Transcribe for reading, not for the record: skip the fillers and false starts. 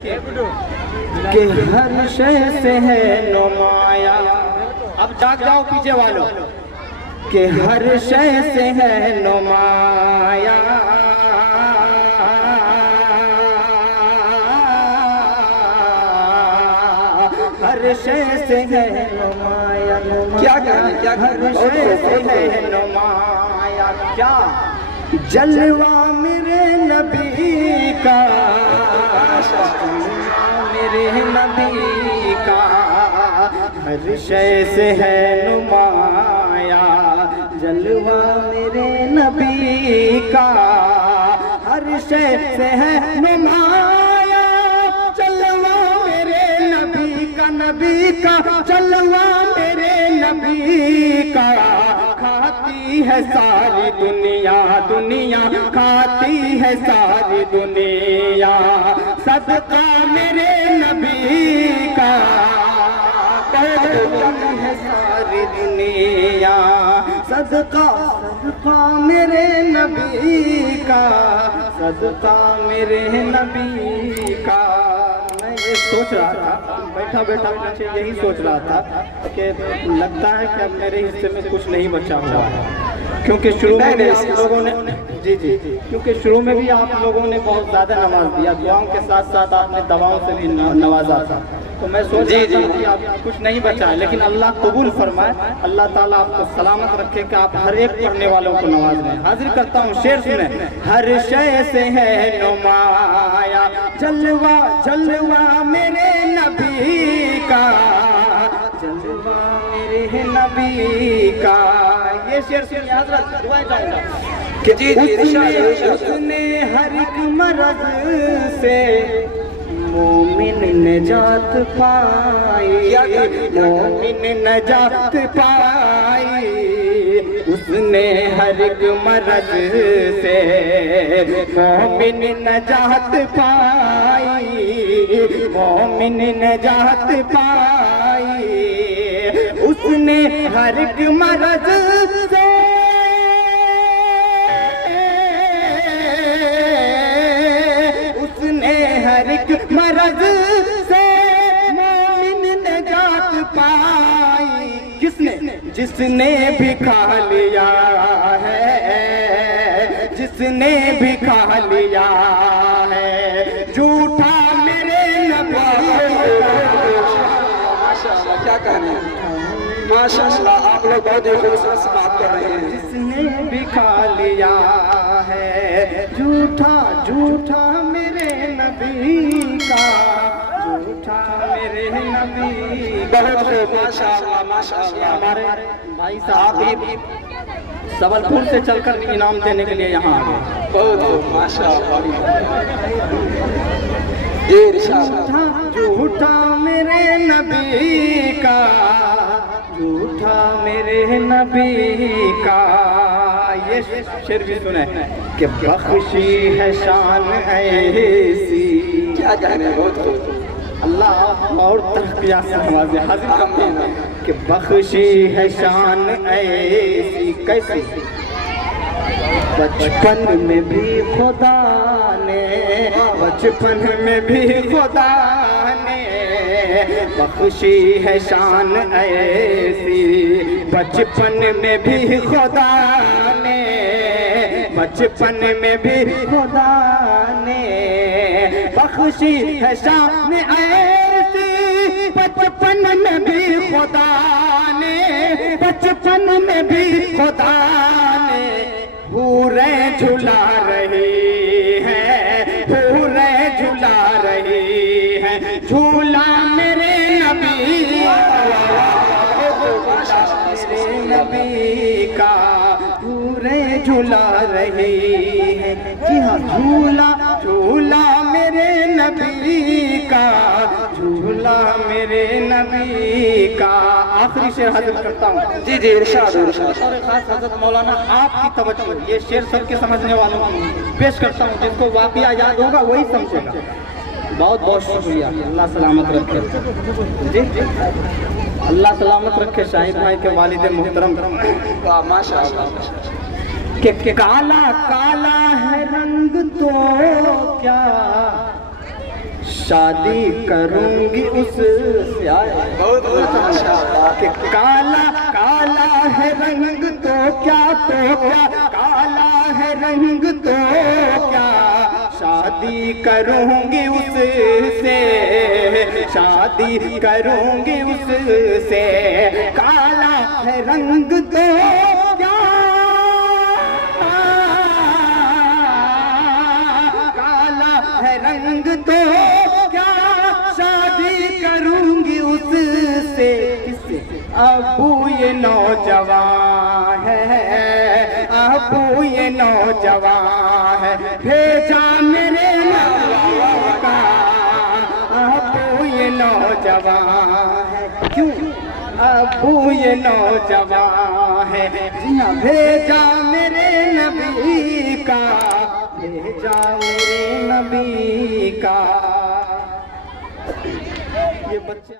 कि हर शय से है नुमाया। अब जाग जाओ पीछे वालों, कि हर शय से है नुमाया, हर शय से है नुमाया। क्या हर शय से है नुमाया, क्या जलवा मेरे नबी का, मेरे नबी का, हर शय से है नुमाया। जलवा मेरे नबी का, हर शय से है नुमाया। जलवा मेरे नबी का, नबी का जलवा मेरे नबी का। खाती है सारी दुनिया, दुनिया खाती है सारी दुनिया, सदका मेरे नबी का। खाती है सारी दुनिया, सदका सदका मेरे नबी का, सदका मेरे नबी का। मैं ये सोच रहा था, बैठा बैठा पीछे यही सोच रहा था कि लगता है कि अब मेरे हिस्से में कुछ नहीं बचा हुआ है, क्योंकि शुरू में भी आप लोगों ने जी जी क्योंकि शुरू में भी आप लोगों ने बहुत ज़्यादा नवाज दिया, दुआओं के साथ साथ आपने दवाओं से भी नवाजा था। तो मैं सोच रहा था कि आप कुछ नहीं बचा है, लेकिन अल्लाह कबूल फरमाए, अल्लाह ताला आपको सलामत रखे कि आप हर एक पढ़ने वालों को नवाज लें। हाजिर करता हूँ, शेर सुने। हर शय से है नुमाया, जलवा जलवा मेरे नबी का, जलवा मेरे नबी का। ये शेर सुनिए हजरत, दुआएं चाहूंगा कि उसने हर एक मरज से मोमिन नजात पाई, मोमिन नजात पाई। उसने हर एक मरज से मोमिन नजात पाई, मोमिन नजात पाई। उसने हर एक मरज से हर एक मरज से मोमिन नजात पाई। किसने? जिसने भी खा लिया है, जिसने भी खा लिया है झूठा मेरे नबी। माशाअल्लाह, क्या कहने हैं, माशाअल्लाह, आप लोग बहुत ही खूबसूरत से बात कर रहे हैं। जिसने भी खा लिया है झूठा, झूठा मेरे नबी का, झूठा मेरे नबी। बहुत खूब, माशाअल्लाह माशाअल्लाह। हमारे भाई साहब भी सबलपुर से चलकर इनाम देने के लिए यहाँ आ गए। बहुत खूब, माशाअल्लाह। झूठा मेरे नबी का, झूठा मेरे नबी का। ये शेर भी सुने कि बख्शी है शान ऐसी। क्या कहने, बहुत खूब, अल्लाह और तरक्कियां से नवाजे। हाजिर करते हैं कि बख्शी है शान ऐसी। कैसी? बचपन में भी खुदा ने, बचपन में भी खुदा ने बख्शी है शान ऐसी। बचपन में भी खुदा ने, बचपन में भी खुदा ने बख्शी है शान ऐसी। बचपन में भी खुदा ने, बचपन में भी खुदा ने पूरे झुला रही है, पूरे झुला रही है झूला मेरे नबी, मेरे नबी का। पूरे झूला रही है, जी हाँ, झूला झूला मेरे नबी का, झूला मेरे नबी का। आखिरी शेर हाजिर करता हूँ। जी जी, इरशाद इरशाद। खास हज़रत मौलाना आपकी तवज्जो, ये शेर सबके समझने वालों को पेश करता हूँ, जिसको वाक़िया याद होगा वही समझेगा। बहुत बहुत शुक्रिया, अल्लाह सलामत रखे। जी जी, अल्लाह सलामत रखे शाहिद भाई के वालिद मोहतरम। माशाअल्लाह। कि काला काला है रंग तो क्या शादी करूंगी उससे। बहुत बहुत माशाअल्लाह। कि काला काला है रंग तो क्या काला है रंग तो क्या, शादी करूंगी उससे, शादी करूंगी उससे। काला है रंग तो क्या, काला है रंग तो क्या, शादी करूंगी उससे। किससे? अबू ये नौजवान है, अबू ये नौजवान है, भेजा मेरे नबी का, अबू ये नौजवान है। क्यों? अबू ये नौजवान है, जी हाँ, भेजा मेरे नबी का, भेजा मेरे नबी का। ये बच्चे